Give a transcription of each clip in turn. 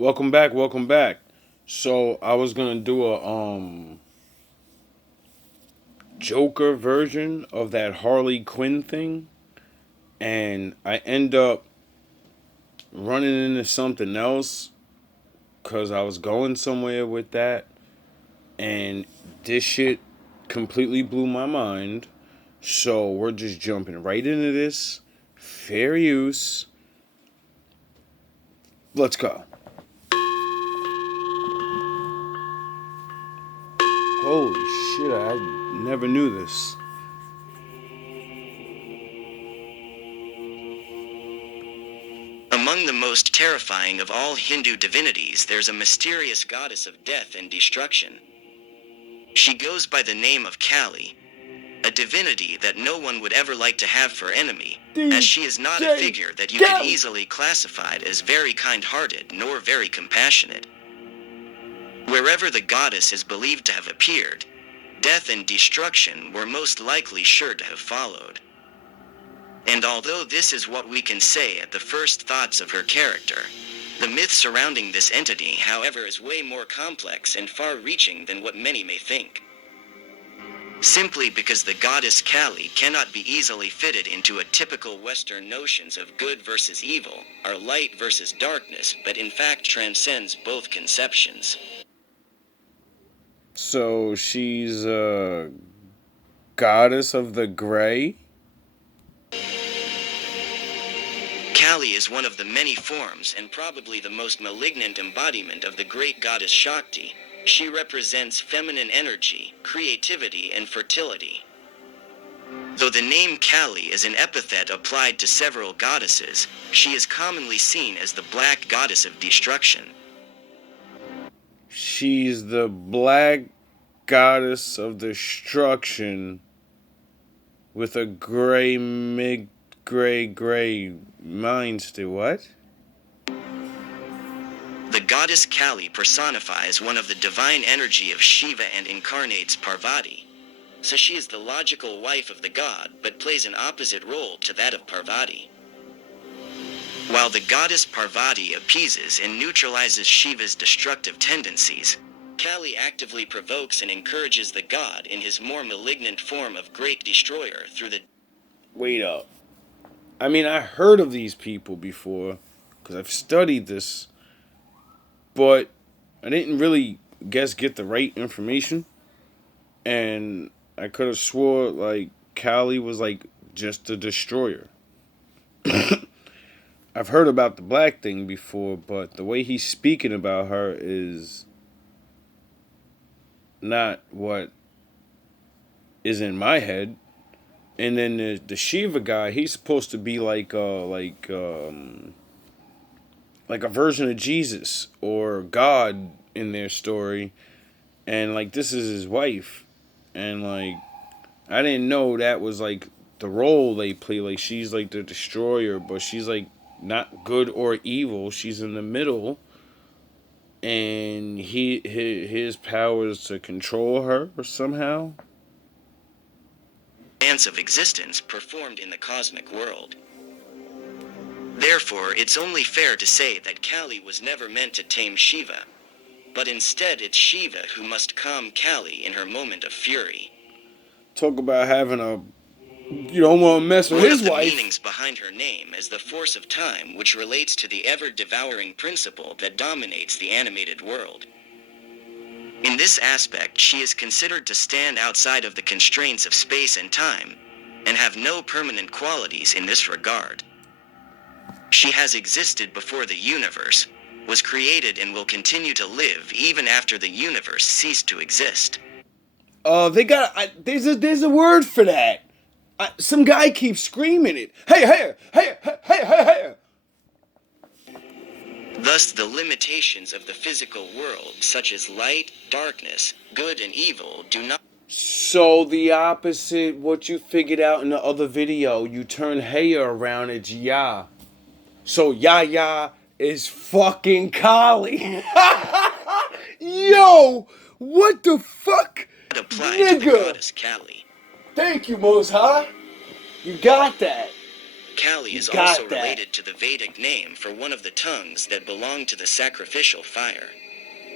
Welcome back, welcome back. So I was gonna do a Joker version of that Harley Quinn thing, and I end up running into something else because I was going somewhere with that, and this shit completely blew my mind. So we're just jumping right into this. Fair use. Let's go. Holy shit, I never knew this. Among the most terrifying of all Hindu divinities, there's a mysterious goddess of death and destruction. She goes by the name of Kali, a divinity that no one would ever like to have for enemy, as she is not a figure that you could easily classify as very kind-hearted nor very compassionate. Wherever the goddess is believed to have appeared, death and destruction were most likely sure to have followed. And although this is what we can say at the first thoughts of her character, the myth surrounding this entity, however, is way more complex and far-reaching than what many may think. Simply because the goddess Kali cannot be easily fitted into a typical Western notions of good versus evil, or light versus darkness, but in fact transcends both conceptions. So she's a goddess of the gray? Kali is one of the many forms and probably the most malignant embodiment of the great goddess Shakti. She represents feminine energy, creativity, and fertility. Though the name Kali is an epithet applied to several goddesses, she is commonly seen as the black goddess of destruction. She's the black goddess of destruction with a gray mind still. What? The goddess Kali personifies one of the divine energy of Shiva and incarnates Parvati. So she is the logical wife of the god, but plays an opposite role to that of Parvati. While the goddess Parvati appeases and neutralizes Shiva's destructive tendencies, Kali actively provokes and encourages the god in his more malignant form of Great Destroyer through the... Wait up. I mean, I heard of these people before because I've studied this, but I didn't really get the right information, and I could have swore like Callie was like just a destroyer. I've heard about the black thing before, but the way he's speaking about her is not what is in my head. And then the Shiva guy, he's supposed to be like a version of Jesus or God in their story, and like this is his wife, and like I didn't know that was like the role they play. Like she's like the destroyer, but she's like not good or evil. She's in the middle, and his power is to control her or somehow. dance of existence performed in the cosmic world. Therefore, it's only fair to say that Kali was never meant to tame Shiva, but instead it's Shiva who must calm Kali in her moment of fury. Talk about having a you don't want to mess with One his of the wife. meanings behind her name is the force of time, which relates to the ever-devouring principle that dominates the animated world. In this aspect, she is considered to stand outside of the constraints of space and time, and have no permanent qualities in this regard. She has existed before the universe, was created and will continue to live even after the universe ceased to exist. They got there's a word for that. Some guy keeps screaming it. Hey, hey, hey, hey, hey, hey, hey. Thus, the limitations of the physical world, such as light, darkness, good and evil, do not... So the opposite, what you figured out in the other video, you turn hey around, it's ya. So ya is fucking Kali. Yo, what the fuck, apply to the nigga? goddess Kali. Thank you, Most High. You got that. Kali is Got also that. related to the Vedic name for one of the tongues that belong to the sacrificial fire.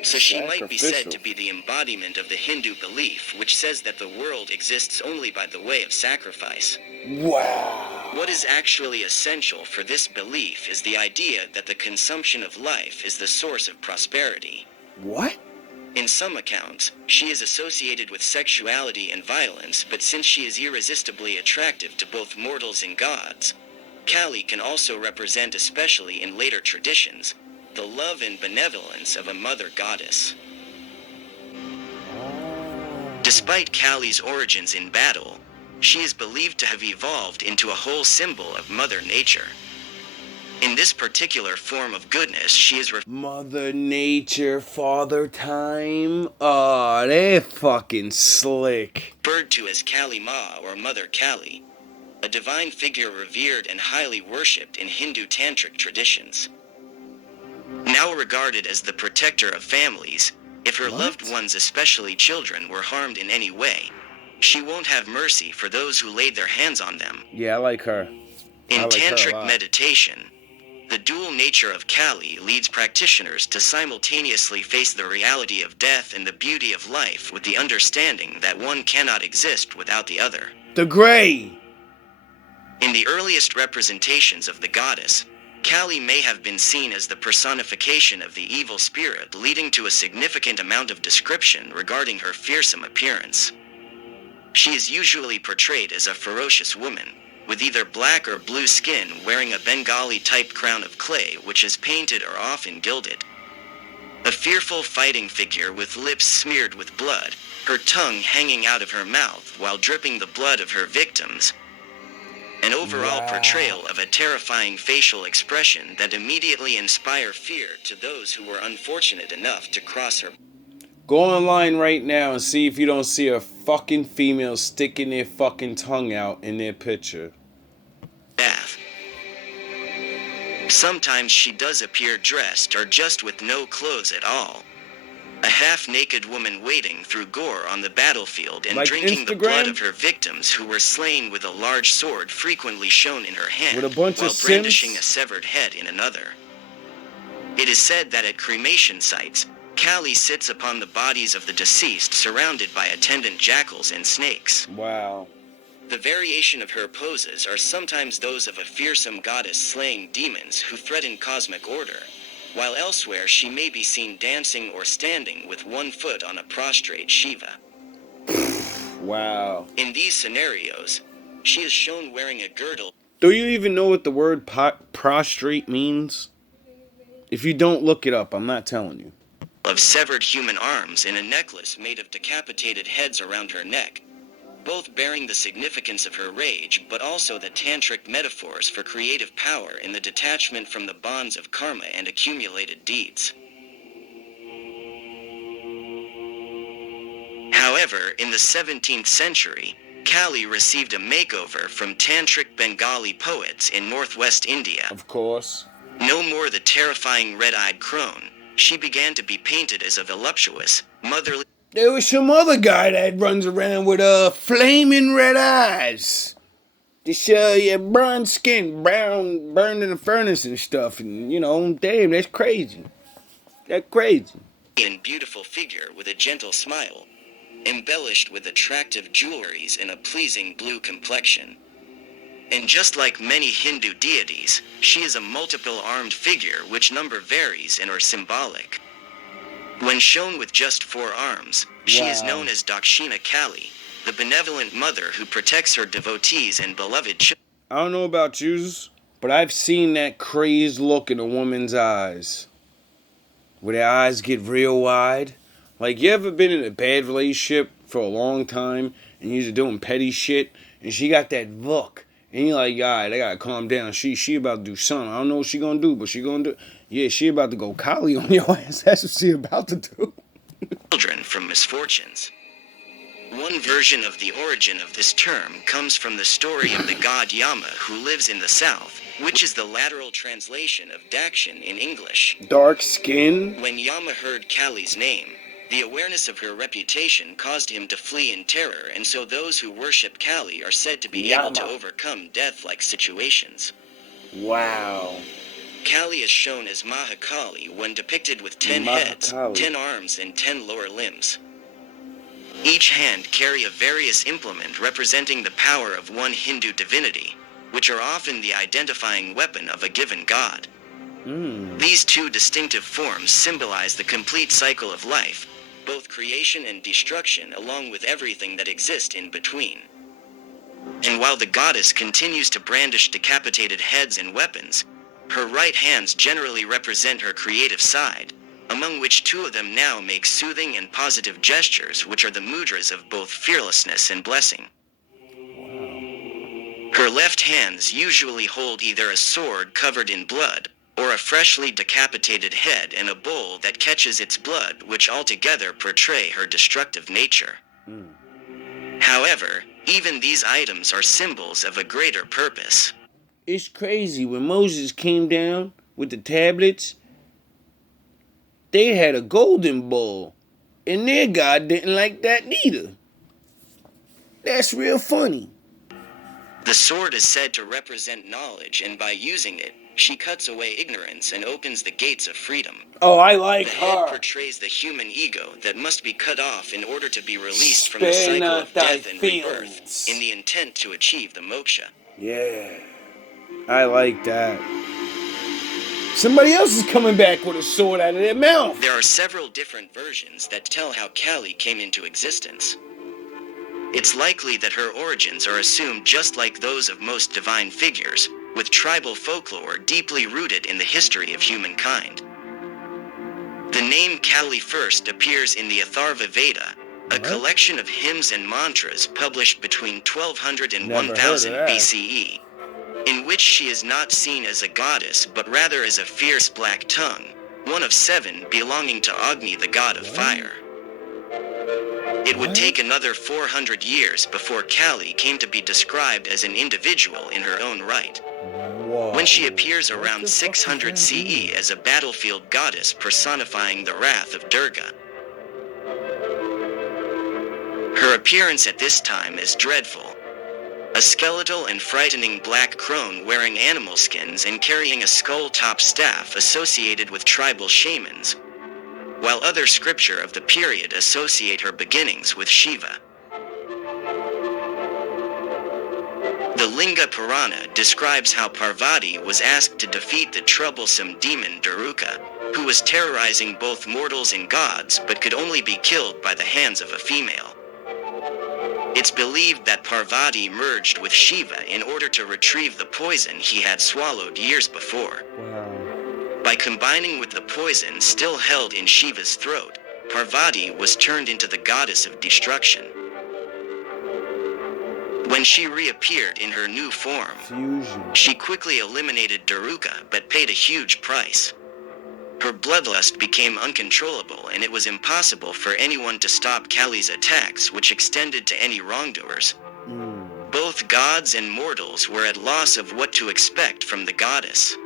So she might be said to be the embodiment of the Hindu belief which says that the world exists only by the way of sacrifice. Wow. What is actually essential for this belief is the idea that the consumption of life is the source of prosperity. What? In some accounts, she is associated with sexuality and violence, but since she is irresistibly attractive to both mortals and gods, Kali can also represent, especially in later traditions, the love and benevolence of a mother goddess. Despite Kali's origins in battle, she is believed to have evolved into a whole symbol of Mother Nature. In this particular form of goodness, she is Mother Nature, Father Time. Oh, they're fucking slick. referred to as Kali Ma or Mother Kali, a divine figure revered and highly worshipped in Hindu tantric traditions. Now regarded as the protector of families, if her loved ones, especially children, were harmed in any way, she won't have mercy for those who laid their hands on them. Yeah, I like her. In I like her a tantric lot. meditation, the dual nature of Kali leads practitioners to simultaneously face the reality of death and the beauty of life with the understanding that one cannot exist without the other. The Grey. In the earliest representations of the goddess, Kali may have been seen as the personification of the evil spirit, leading to a significant amount of description regarding her fearsome appearance. She is usually portrayed as a ferocious woman, with either black or blue skin, wearing a Bengali-type crown of clay which is painted or often gilded. A fearful fighting figure with lips smeared with blood, her tongue hanging out of her mouth while dripping the blood of her victims. An overall portrayal of a terrifying facial expression that immediately inspire fear to those who were unfortunate enough to cross her. Go online right now and see if you don't see a fucking female sticking their fucking tongue out in their picture. Path. Sometimes she does appear dressed or just with no clothes at all. A half-naked woman wading through gore on the battlefield and Like drinking the blood Instagram? of her victims who were slain with a large sword frequently shown in her hand, With a bunch while of brandishing simps? a severed head in another. It is said that at cremation sites, Kali sits upon the bodies of the deceased surrounded by attendant jackals and snakes. Wow. The variation of her poses are sometimes those of a fearsome goddess slaying demons who threaten cosmic order, while elsewhere she may be seen dancing or standing with one foot on a prostrate Shiva. Wow. In these scenarios, she is shown wearing a girdle Do you even know what the word prostrate means? If you don't, look it up. I'm not telling you. of severed human arms and a necklace made of decapitated heads around her neck, both bearing the significance of her rage but also the tantric metaphors for creative power in the detachment from the bonds of karma and accumulated deeds. However, in the 17th century, Kali received a makeover from tantric Bengali poets in northwest India. Of course. No more the terrifying red-eyed crone, she began to be painted as a voluptuous, motherly... There was some other guy that runs around with flaming red eyes. This yeah, brown skin, brown, burned in the furnace and stuff, and damn, that's crazy. That's crazy. and beautiful figure with a gentle smile, embellished with attractive jewelries and a pleasing blue complexion. And just like many Hindu deities, she is a multiple-armed figure which number varies and are symbolic. When shown with just 4 arms, she is known as Dakshina Kali, the benevolent mother who protects her devotees and beloved children. I don't know about yous, but I've seen that crazed look in a woman's eyes. Where their eyes get real wide. Like, you ever been in a bad relationship for a long time, and you're just doing petty shit, and she got that look, and you're like, alright, I gotta calm down. She about to do something. I don't know what she gonna do, but she gonna do. Yeah, she about to go Kali on your ass. That's what she about to do. Children from misfortunes. One version of the origin of this term comes from the story of the god Yama who lives in the south, which is the lateral translation of Dakshin in English. Dark skin? When Yama heard Kali's name, The awareness of her reputation caused him to flee in terror, and so those who worship Kali are said to be able to overcome death-like situations. Wow. Kali is shown as Mahakali when depicted with 10 heads, 10 arms, and 10 lower limbs. Each hand carry a various implement representing the power of one Hindu divinity, which are often the identifying weapon of a given god. These two distinctive forms symbolize the complete cycle of life, both creation and destruction, along with everything that exists in between. And while the goddess continues to brandish decapitated heads and weapons, her right hands generally represent her creative side, among which two of them now make soothing and positive gestures, which are the mudras of both fearlessness and blessing. Her left hands usually hold either a sword covered in blood, or a freshly decapitated head and a bowl that catches its blood, which altogether portray her destructive nature. However, even these items are symbols of a greater purpose. It's crazy. When Moses came down with the tablets, they had a golden bowl. And their God didn't like that neither. That's real funny. The sword is said to represent knowledge, and by using it, she cuts away ignorance and opens the gates of freedom. Oh, I like the her. head portrays the human ego that must be cut off in order to be released from the cycle of death and rebirth, in the intent to achieve the moksha. Yeah, I like that. Somebody else is coming back with a sword out of their mouth. There are several different versions that tell how Kali came into existence. It's likely that her origins are assumed just like those of most divine figures, with tribal folklore deeply rooted in the history of humankind. The name Kali first appears in the Atharva Veda, a collection of hymns and mantras published between 1200 and 1000 BCE, in which she is not seen as a goddess but rather as a fierce black tongue, one of 7 belonging to Agni, the god of fire. It would take another 400 years before Kali came to be described as an individual in her own right. When she appears around 600 CE as a battlefield goddess personifying the wrath of Durga. Her appearance at this time is dreadful. A skeletal and frightening black crone wearing animal skins and carrying a skull-top staff associated with tribal shamans, while other scripture of the period associate her beginnings with Shiva. The Linga Purana describes how Parvati was asked to defeat the troublesome demon Daruka, who was terrorizing both mortals and gods but could only be killed by the hands of a female. It's believed that Parvati merged with Shiva in order to retrieve the poison he had swallowed years before. By combining with the poison still held in Shiva's throat, Parvati was turned into the goddess of destruction. When she reappeared in her new form, she quickly eliminated Daruka but paid a huge price. Her bloodlust became uncontrollable and it was impossible for anyone to stop Kali's attacks, which extended to any wrongdoers. Both gods and mortals were at loss of what to expect from the goddess.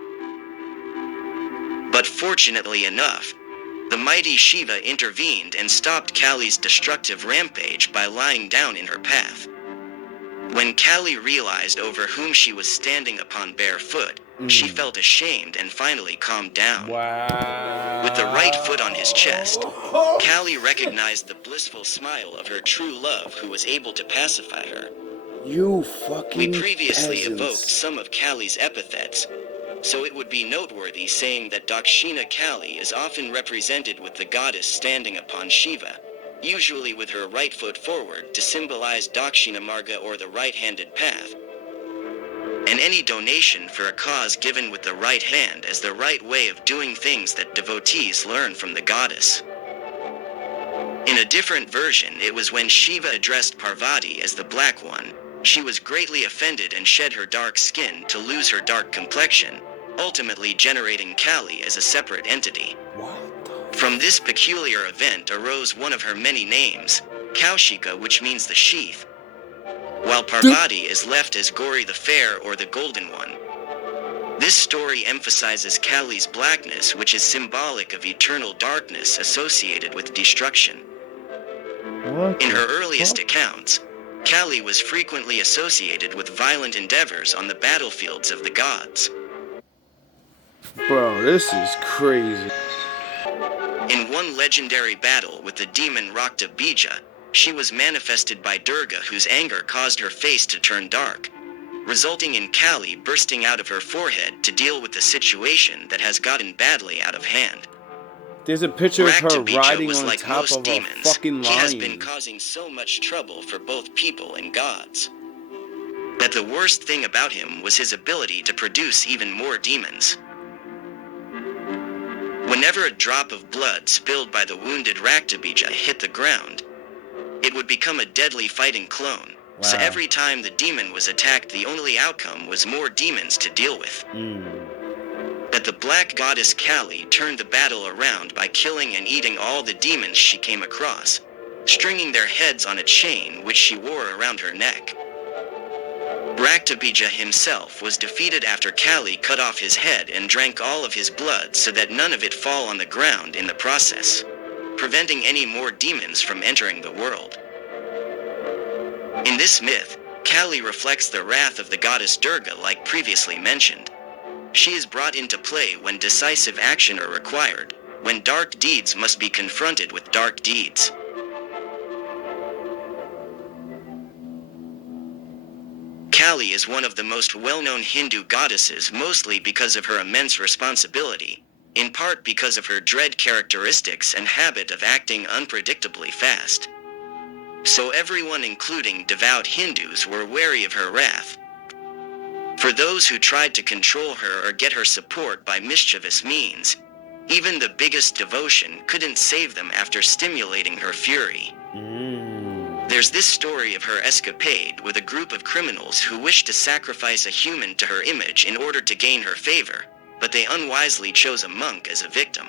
But fortunately enough, the mighty Shiva intervened and stopped Kali's destructive rampage by lying down in her path. When Kali realized over whom she was standing upon barefoot, she felt ashamed and finally calmed down. With the right foot on his chest, Kali recognized the blissful smile of her true love who was able to pacify her. You fucking We previously peasants. evoked some of Kali's epithets, so it would be noteworthy saying that Dakshina Kali is often represented with the goddess standing upon Shiva, usually with her right foot forward to symbolize Dakshina Marga or the right-handed path, and any donation for a cause given with the right hand as the right way of doing things that devotees learn from the goddess. In a different version, it was when Shiva addressed Parvati as the Black One, she was greatly offended and shed her dark skin to lose her dark complexion, ultimately generating Kali as a separate entity. From this peculiar event arose one of her many names, Kaushika, which means the sheath, while Parvati is left as Gauri the Fair or the Golden One. This This story emphasizes Kali's blackness, which is symbolic of eternal darkness associated with destruction. What In the her earliest fuck? accounts, Kali was frequently associated with violent endeavors on the battlefields of the gods. Bro, this is crazy. In one legendary battle with the demon Rakta Bija, she was manifested by Durga, whose anger caused her face to turn dark, resulting in Kali bursting out of her forehead to deal with the situation that has gotten badly out of hand. There's a picture of her Raktabija riding was on like top most of a demons. fucking He has been lion. causing so much trouble for both people and gods that the worst thing about him was his ability to produce even more demons. Whenever a drop of blood spilled by the wounded Raktabija hit the ground, it would become a deadly fighting clone. Wow. So every time the demon was attacked, the only outcome was more demons to deal with. That the black goddess Kali turned the battle around by killing and eating all the demons she came across, stringing their heads on a chain which she wore around her neck. Raktabija himself was defeated after Kali cut off his head and drank all of his blood so that none of it fall on the ground in the process, preventing any more demons from entering the world. In this myth, Kali reflects the wrath of the goddess Durga like previously mentioned. She is brought into play when decisive action are required, when dark deeds must be confronted with dark deeds. Kali is one of the most well-known Hindu goddesses, mostly because of her immense responsibility, in part because of her dread characteristics and habit of acting unpredictably fast. So everyone, including devout Hindus, were wary of her wrath. For those who tried to control her or get her support by mischievous means, even the biggest devotion couldn't save them after stimulating her fury. There's this story of her escapade with a group of criminals who wished to sacrifice a human to her image in order to gain her favor, but they unwisely chose a monk as a victim.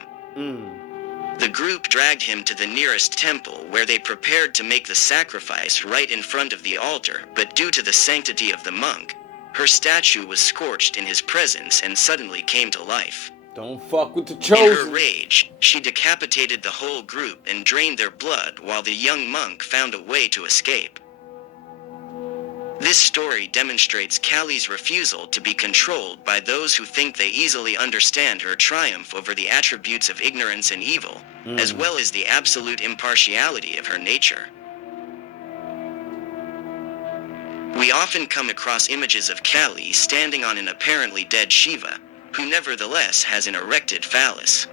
The group dragged him to the nearest temple where they prepared to make the sacrifice right in front of the altar, but due to the sanctity of the monk, her statue was scorched in his presence and suddenly came to life. Don't fuck with the In chosen. her rage, she decapitated the whole group and drained their blood while the young monk found a way to escape. This story demonstrates Kali's refusal to be controlled by those who think they easily understand her triumph over the attributes of ignorance and evil, as well as the absolute impartiality of her nature. We often come across images of Kali standing on an apparently dead Shiva, who nevertheless has an erected phallus.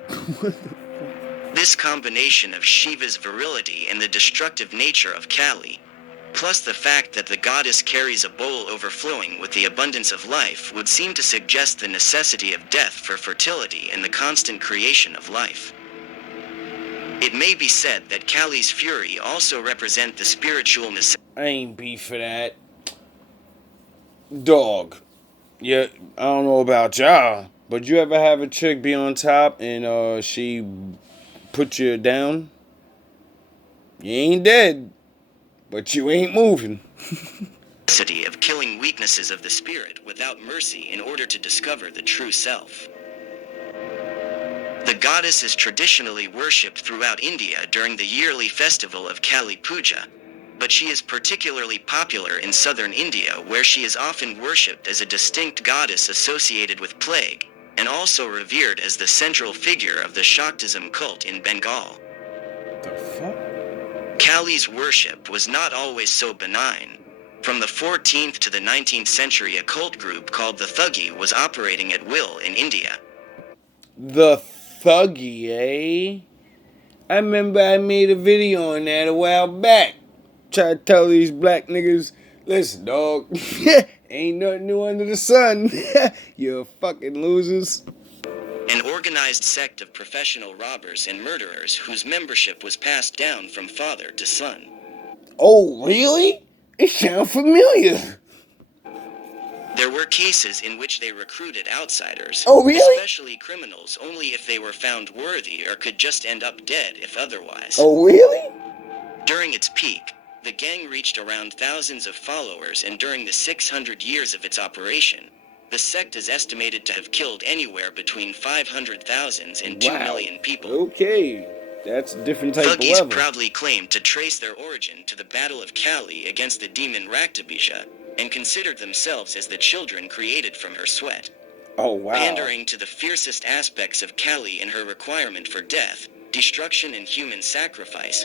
This combination of Shiva's virility and the destructive nature of Kali, plus the fact that the goddess carries a bowl overflowing with the abundance of life, would seem to suggest the necessity of death for fertility and the constant creation of life. It may be said that Kali's fury also represent the spiritual necessity. I ain't beef for that. Dog. Yeah, I don't know about y'all, but you ever have a chick be on top and she put you down? You ain't dead, but you ain't moving. Of killing weaknesses of the spirit without mercy in order to discover the true self. The goddess is traditionally worshipped throughout India during the yearly festival of Kali Puja, but she is particularly popular in southern India, where she is often worshipped as a distinct goddess associated with plague, and also revered as the central figure of the Shaktism cult in Bengal. The fuck? Kali's worship was not always so benign. From the 14th to the 19th century, a cult group called the Thuggee was operating at will in India. The Thuggee, eh? I remember I made a video on that a while back. Try to tell these black niggas, listen, dog, ain't nothing new under the sun. You're fucking losers. An organized sect of professional robbers and murderers whose membership was passed down from father to son. Oh, really? It sounds familiar. There were cases in which they recruited outsiders, Oh, really? especially criminals, only if they were found worthy or could just end up dead if otherwise. Oh, really? During its peak, the gang reached around thousands of followers, and during the 600 years of its operation, The sect is estimated to have killed anywhere between 500,000 and 2 Wow. million people. Okay. That's a different type of Thuggees level. proudly claimed to trace their origin to the Battle of Cali against the demon Raktabisha, and considered themselves as the children created from her sweat. Oh, wow. Pandering to the fiercest aspects of Cali in her requirement for death, destruction and human sacrifice,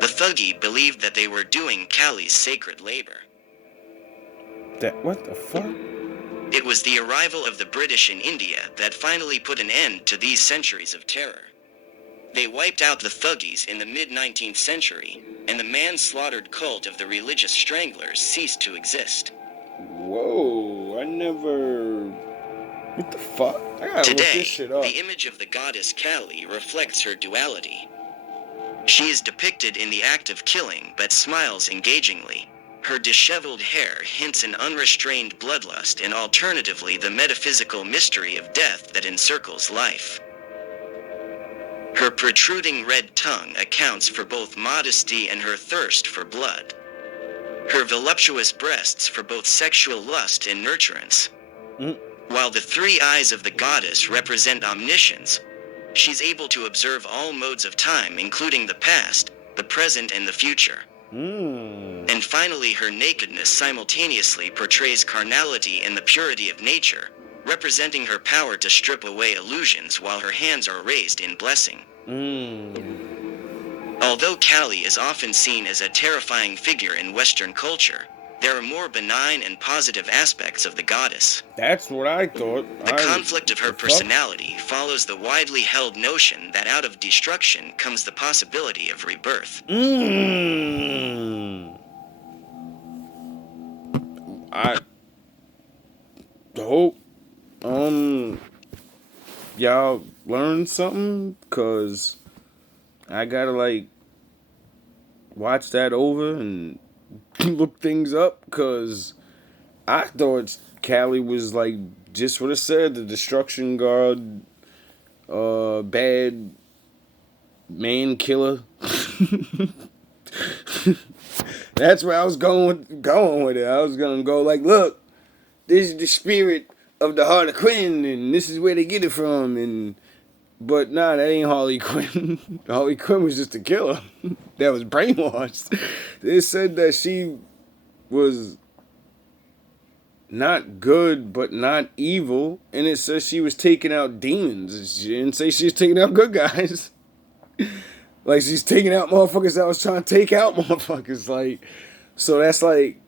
the Thuggee believed that they were doing Cali's sacred labor. What the fuck? It was the arrival of the British in India that finally put an end to these centuries of terror. They wiped out the Thuggees in the mid-19th century, and the man-slaughtered cult of the religious stranglers ceased to exist. Whoa, I never... What the fuck? I gotta look this Today, shit up. the image of the goddess Kali reflects her duality. She is depicted in the act of killing but smiles engagingly. Her disheveled hair hints an unrestrained bloodlust and alternatively the metaphysical mystery of death that encircles life. Her protruding red tongue accounts for both modesty and her thirst for blood. Her voluptuous breasts for both sexual lust and nurturance. While the three eyes of the goddess represent omniscience, she's able to observe all modes of time including the past, the present and the future. And finally her nakedness simultaneously portrays carnality and the purity of nature, representing her power to strip away illusions while her hands are raised in blessing. Although Kali is often seen as a terrifying figure in Western culture, there are more benign and positive aspects of the goddess. That's what I thought. The conflict of her personality follows the widely held notion that out of destruction comes the possibility of rebirth. I hope y'all learned something, cause I gotta like watch that over and look things up, cause I thought Callie was like just what it said, the destruction god, bad man killer. That's where I was going with it. I was gonna go like, look, this is the spirit of the Harley Quinn, and this is where they get it from. But nah, that ain't Harley Quinn. Harley Quinn was just a killer that was brainwashed. They said that she was not good, but not evil, and it says she was taking out demons. She didn't say she was taking out good guys. Like she's taking out motherfuckers that was trying to take out motherfuckers. Like, so that's like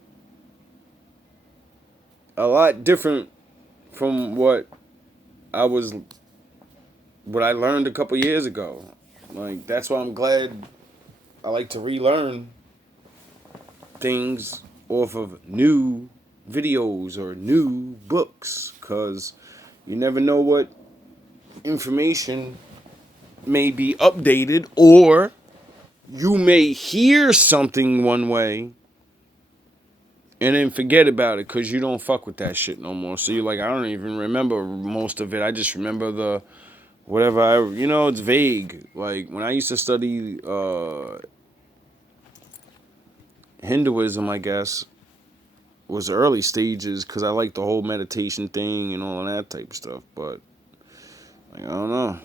a lot different from what I learned a couple years ago. Like, that's why I'm glad I like to relearn things off of new videos or new books, because you never know what information may be updated, or you may hear something one way and then forget about it because you don't fuck with that shit no more. So you're like, I don't even remember most of it. I just remember the whatever it's vague. Like when I used to study Hinduism, I guess, was early stages because I like the whole meditation thing and all of that type of stuff. But like, I don't know.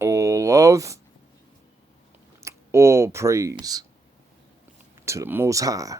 All love, all praise to the Most High.